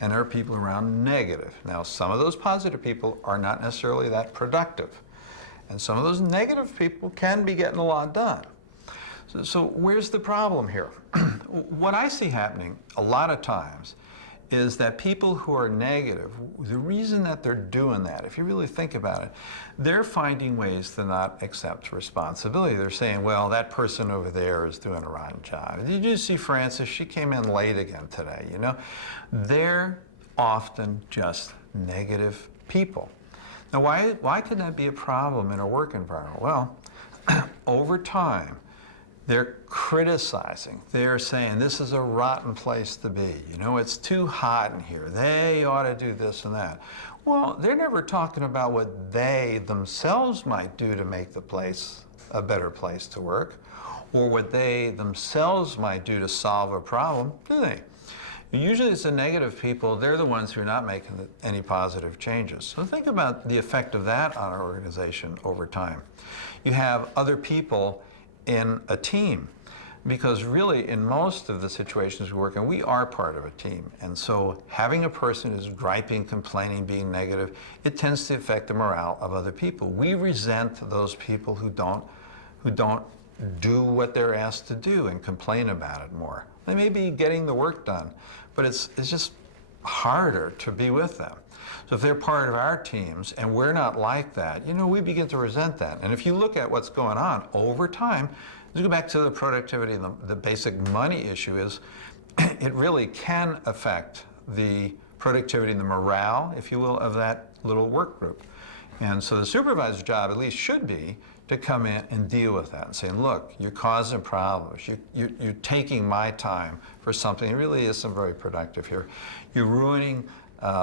and there are people around negative. Now, some of those positive people are not necessarily that productive, and some of those negative people can be getting a lot done. So where's the problem here? What I see happening a lot of times is that people who are negative, the reason that they're doing that, if you really think about it, they're finding ways to not accept responsibility. They're saying, well, that person over there is doing a rotten job. Did you see Frances? She came in late again today, They're often just negative people. Now, why could that be a problem in a work environment? Well, over time, they're criticizing. They're saying, this is a rotten place to be. It's too hot in here. They ought to do this and that. Well, they're never talking about what they themselves might do to make the place a better place to work, or what they themselves might do to solve a problem, do they? Usually it's the negative people, they're the ones who are not making any positive changes. So think about the effect of that on our organization over time. You have other people in a team, because really in most of the situations we work in, we are part of a team. And so having a person who's griping, complaining, being negative, it tends to affect the morale of other people. We resent those people who don't do what they're asked to do and complain about it more. They may be getting the work done, but it's just harder to be with them. So if they're part of our teams and we're not like that, we begin to resent that. And if you look at what's going on over time, let's go back to the productivity, the basic money issue is, it really can affect the productivity and the morale, if you will, of that little work group. And so the supervisor's job at least should be to come in and deal with that and saying, look, you're causing problems. You're taking my time for something that really isn't very productive here. You're ruining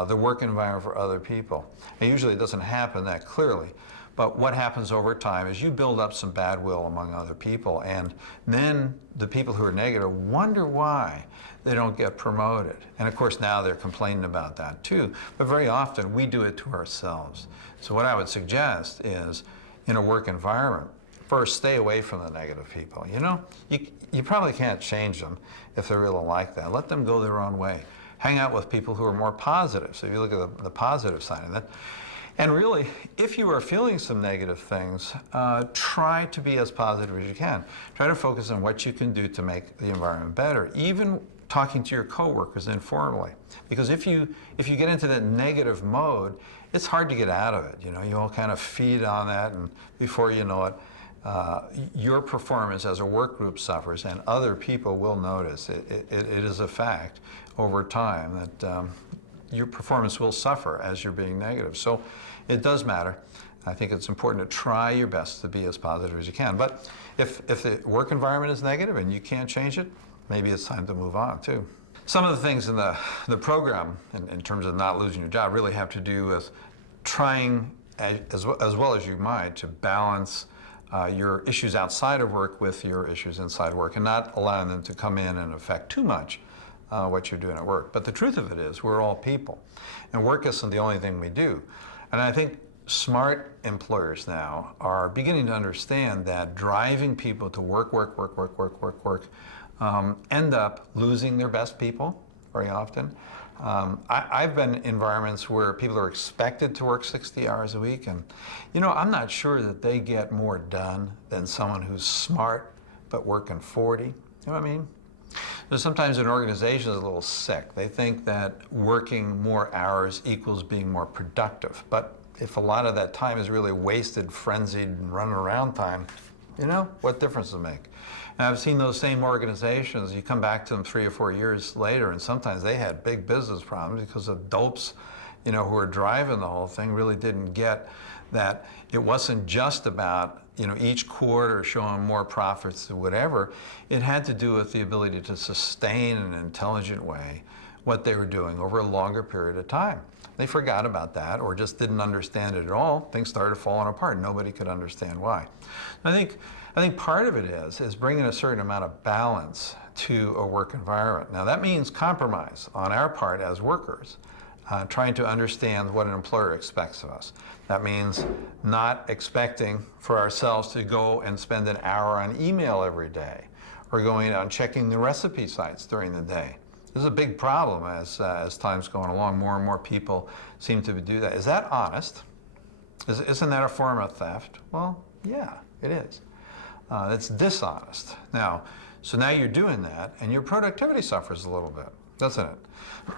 the work environment for other people. And usually it doesn't happen that clearly. But what happens over time is you build up some bad will among other people, and then the people who are negative wonder why they don't get promoted. And of course now they're complaining about that too. But very often we do it to ourselves. So what I would suggest is, in a work environment, first stay away from the negative people. You probably can't change them if they're really like that. Let them go their own way. Hang out with people who are more positive. So if you look at the positive side of that. And really, if you are feeling some negative things, try to be as positive as you can. Try to focus on what you can do to make the environment better, even talking to your coworkers informally. Because if you get into that negative mode, it's hard to get out of it. You all kind of feed on that, and before you know it, your performance as a work group suffers, and other people will notice. It is a fact over time that your performance will suffer as you're being negative. So it does matter. I think it's important to try your best to be as positive as you can. But if the work environment is negative and you can't change it, maybe it's time to move on too. Some of the things in the program, in terms of not losing your job, really have to do with trying, as well as you might, to balance your issues outside of work with your issues inside work, and not allowing them to come in and affect too much what you're doing at work. But the truth of it is, we're all people, and work isn't the only thing we do. And I think smart employers now are beginning to understand that driving people to work, end up losing their best people very often. I've been in environments where people are expected to work 60 hours a week, and I'm not sure that they get more done than someone who's smart but working 40. You know what I mean? So sometimes an organization is a little sick. They think that working more hours equals being more productive. But if a lot of that time is really wasted, frenzied, and running around time, what difference does it make? And I've seen those same organizations, you come back to them 3 or 4 years later, and sometimes they had big business problems because the dopes, who were driving the whole thing really didn't get that it wasn't just about, each quarter showing more profits or whatever. It had to do with the ability to sustain in an intelligent way what they were doing over a longer period of time. They forgot about that or just didn't understand it at all. Things started falling apart. Nobody could understand why. I think part of it is bringing a certain amount of balance to a work environment. Now that means compromise on our part as workers, trying to understand what an employer expects of us. That means not expecting for ourselves to go and spend an hour on email every day or going out and checking the recipe sites during the day. This is a big problem as time's going along. More and more people seem to do that. Is that honest? Isn't that a form of theft? Well, yeah, it is. It's dishonest. So now you're doing that, and your productivity suffers a little bit, doesn't it?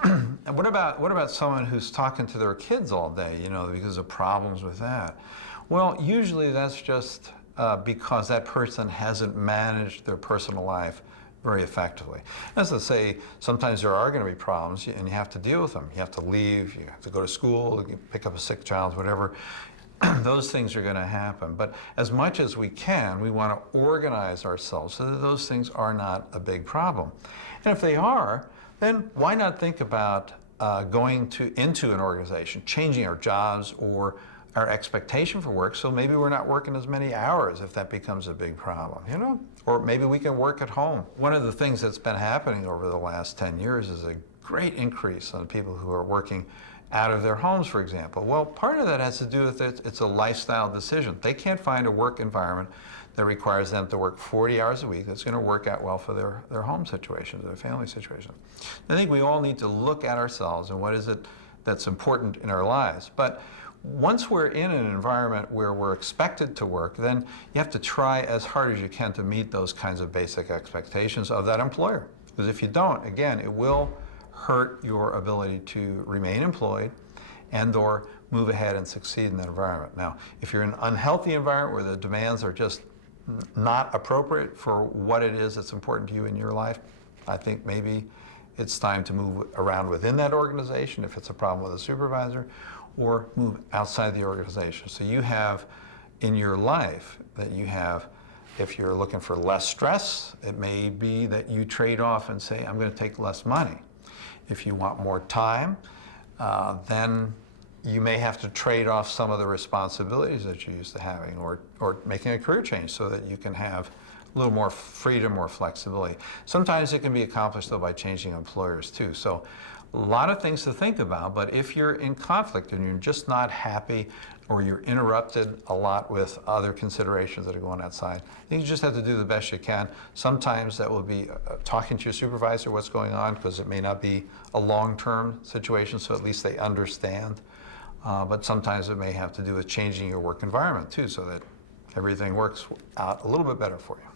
And what about someone who's talking to their kids all day, because of problems with that? Well, usually that's just because that person hasn't managed their personal life very effectively. As I say, sometimes there are going to be problems, and you have to deal with them. You have to leave, you have to go to school, you pick up a sick child, whatever. Those things are going to happen. But as much as we can, we want to organize ourselves so that those things are not a big problem. And if they are, then why not think about going into an organization, changing our jobs or our expectation for work, so maybe we're not working as many hours if that becomes a big problem, Or maybe we can work at home. One of the things that's been happening over the last 10 years is a great increase on people who are working out of their homes, for example. Well, part of that has to do with it's a lifestyle decision. They can't find a work environment that requires them to work 40 hours a week that's going to work out well for their home situations, their family situation. I think we all need to look at ourselves and what is it that's important in our lives. But once we're in an environment where we're expected to work, then you have to try as hard as you can to meet those kinds of basic expectations of that employer. Because if you don't, again, it will hurt your ability to remain employed and or move ahead and succeed in that environment. Now, if you're in an unhealthy environment where the demands are just not appropriate for what it is that's important to you in your life, I think maybe it's time to move around within that organization if it's a problem with a supervisor, or move outside the organization. So you have in your life that you have, if you're looking for less stress, it may be that you trade off and say, I'm going to take less money. If you want more time, then you may have to trade off some of the responsibilities that you're used to having, or making a career change so that you can have a little more freedom or flexibility. Sometimes it can be accomplished, though, by changing employers, too. So a lot of things to think about, but if you're in conflict and you're just not happy or you're interrupted a lot with other considerations that are going outside, you just have to do the best you can. Sometimes that will be talking to your supervisor what's going on, because it may not be a long-term situation, so at least they understand. But sometimes it may have to do with changing your work environment, too, so that everything works out a little bit better for you.